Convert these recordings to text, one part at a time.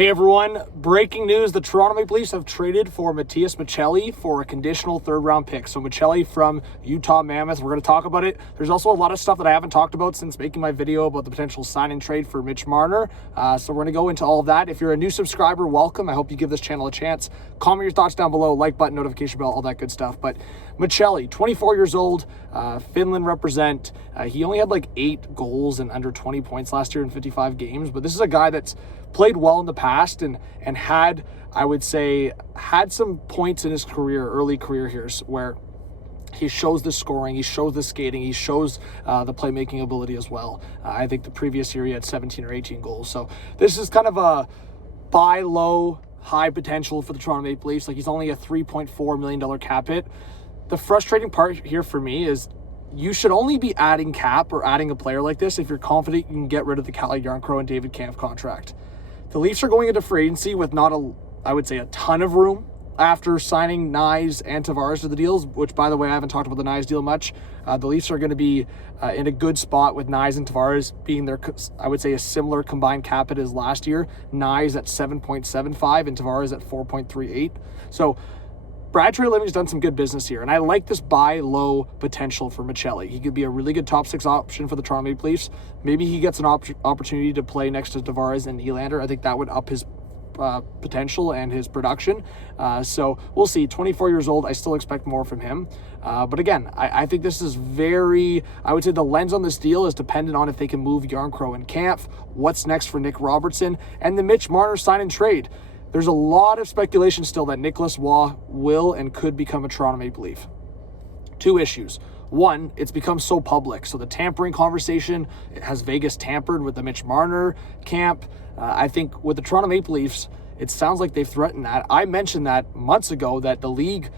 Hey everyone, breaking news, the Toronto Maple Leafs have traded for Matias Maccelli for a conditional third-round pick. So Maccelli from Utah Mammoth, we're going to talk about it. There's also a lot of stuff that I haven't talked about since making my video about the potential sign and trade for MITCH MARNER. So we're going to go into all of that. If you're a new subscriber, welcome. I hope you give this channel a chance. Comment your thoughts down below, like button, notification bell, all that good stuff. But Maccelli, 24 years old, Finland represent. He only had like 8 goals and under 20 points last year in 55 games. But this is a guy that's played well in the past and had, I would say, had some points in his career, early career here, where he shows the scoring, he shows the skating, he shows the playmaking ability as well. I think the previous year he had 17 or 18 goals. So this is kind of a buy low, high potential for the Toronto Maple Leafs. Like, he's only a $3.4 million cap hit. The frustrating part here for me is you should only be adding cap or adding a player like this if you're confident you can get rid of the Calle Jarnkrok and David Kampf contract. The Leafs are going into free agency with not I would say a ton of room after signing Nyes and Tavares to the deals, which, by the way, I haven't talked about the Nyes deal much. The Leafs are going to be in a good spot with Nyes and Tavares being their, I would say, a similar combined cap hit as last year. Nyes at 7.75 and Tavares at 4.38. So Brad Treliving's done some good business here, and I like this buy low potential for Maccelli. He could be a really good top 6 option for the Toronto Maple Leafs. Maybe he gets an opportunity to play next to Tavares and Nylander. I think that would up his potential and his production. So we'll see. 24 years old. I still expect more from him. But again, I think this is very, I would say the lens on this deal is dependent on if they can move Jarnkrok and Kampf, what's next for Nick Robertson, and the MITCH MARNER sign and trade. There's a lot of speculation still that Nicholas Waugh will and could become a Toronto Maple Leaf. 2 issues. One, it's become so public. So the tampering conversation, has Vegas tampered with the MITCH MARNER camp? I think with the Toronto Maple Leafs, it sounds like they've threatened that. I mentioned that months ago that the league,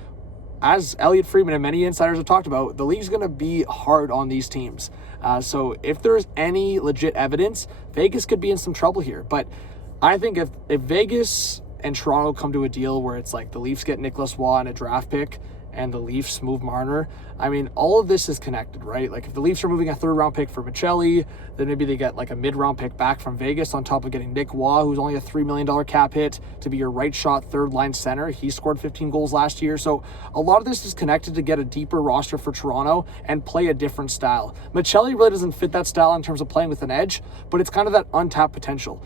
as Elliot Friedman and many insiders have talked about, the league's going to be hard on these teams. So if there's any legit evidence, Vegas could be in some trouble here. But I think if Vegas and Toronto come to a deal where it's like the Leafs get Nicholas Waugh and a draft pick and the Leafs move Marner, I mean, all of this is connected, right? Like, if the Leafs are moving a 3rd-round pick for Maccelli, then maybe they get like a mid-round pick back from Vegas on top of getting Nick Waugh, who's only a $3 million cap hit, to be your right-shot third-line center. He scored 15 goals last year. So a lot of this is connected to get a deeper roster for Toronto and play a different style. Maccelli really doesn't fit that style in terms of playing with an edge, but it's kind of that untapped potential.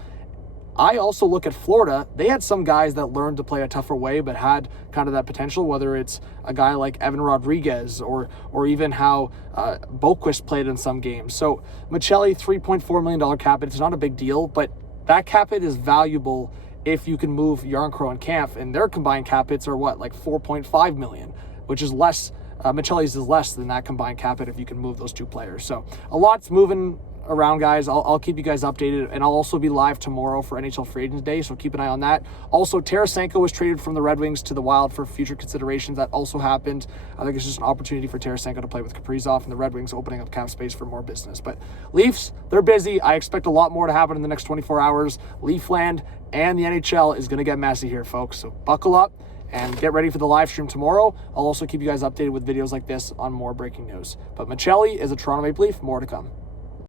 I also look at Florida. They had some guys that learned to play a tougher way but had kind of that potential, whether it's a guy like Evan Rodriguez or even how Boquist played in some games. So Maccelli, $3.4 million cap hit. It's not a big deal, but that cap hit is valuable if you can move Jarnkrok and Kampf, and their combined cap hits are what, like $4.5 million, which is less. Maccelli's is less than that combined cap hit if you can move those 2 players. So a lot's moving around, guys. I'll keep you guys updated, and I'll also be live tomorrow for NHL Free Agents Day, so keep an eye on that. Also, Tarasenko was traded from the Red Wings to the Wild for future considerations. That also happened. I think it's just an opportunity for Tarasenko to play with Kaprizov, and the Red Wings opening up cap space for more business. But Leafs, they're busy. I expect a lot more to happen in the next 24 hours. Leafland and the NHL is going to get messy here, folks, so buckle up and get ready for the live stream tomorrow. I'll also keep you guys updated with videos like this on more breaking news. But Maccelli is a Toronto Maple Leaf. More to come.